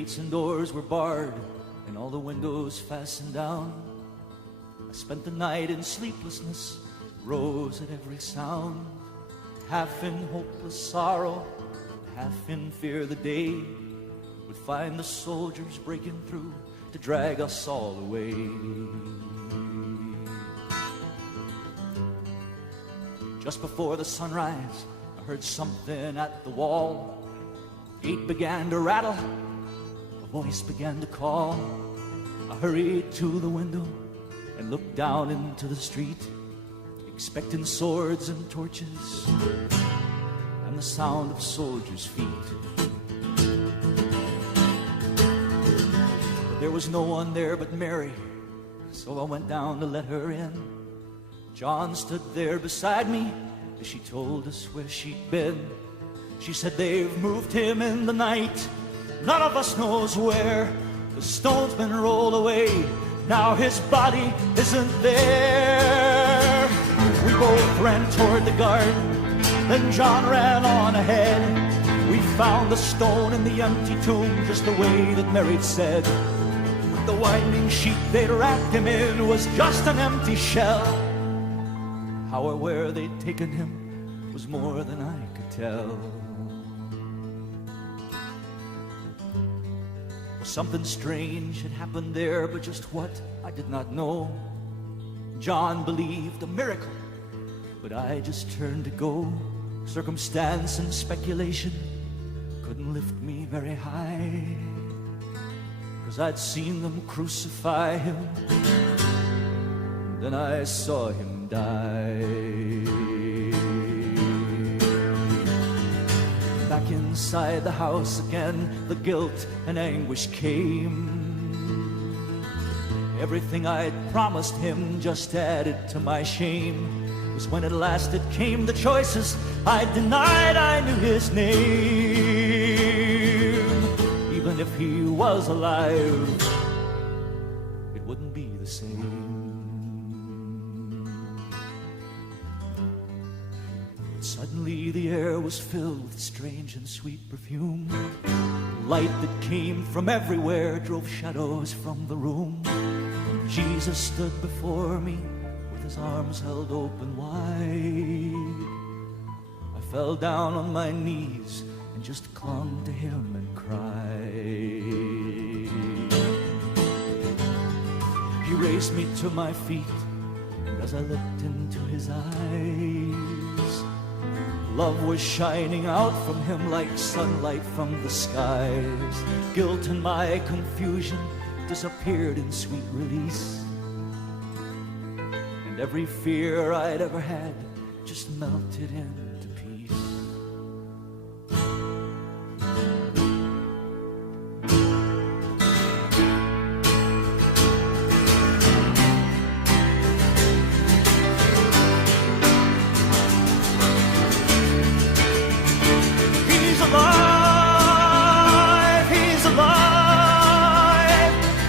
gates and doors were barred, and all the windows fastened down. I spent the night in sleeplessness, rose at every sound, half in hopeless sorrow, half in fear the day would find the soldiers breaking through to drag us all away. Just before the sunrise, I heard something at the wall. Gate began to rattle, a voice began to call. I hurried to the window and looked down into the street, expecting swords and torches and the sound of soldiers' feet. But there was no one there but Mary, so I went down to let her in. John stood there beside me as she told us where she'd been. She said, they've moved him in the night, none of us knows where. The stone's been rolled away, now his body isn't there. We both ran toward the garden, then John ran on ahead. We found the stone in the empty tomb, just the way that Mary'd said. But the winding sheet they'd wrapped him in was just an empty shell. How or where they'd taken him was more than I could tell. Well, something strange had happened there, but just what, I did not know. John believed a miracle, but I just turned to go. Circumstance and speculation couldn't lift me very high, 'cause I'd seen them crucify him, then I saw him die. Back inside the house again, the guilt and anguish came. Everything I'd promised him just added to my shame. It was when at last it came the choices I denied I knew his name. Even if he was alive, it wouldn't be the same. Suddenly the air was filled with strange and sweet perfume. Light that came from everywhere drove shadows from the room. Jesus stood before me with his arms held open wide. I fell down on my knees and just clung to him and cried. He raised me to my feet, and as I looked into his eyes, love was shining out from him like sunlight from the skies. Guilt and my confusion disappeared in sweet release, and every fear I'd ever had just melted into peace.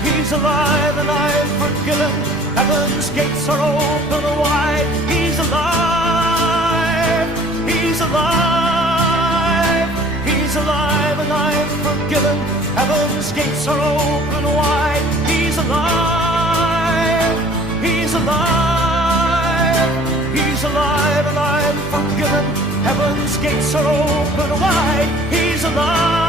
He's alive and I've forgiven. Heaven's gates are open wide. He's alive. He's alive. He's alive and I've forgiven. Heaven's gates are open wide. He's alive. He's alive. He's alive and I've forgiven. Heaven's gates are open wide. He's alive.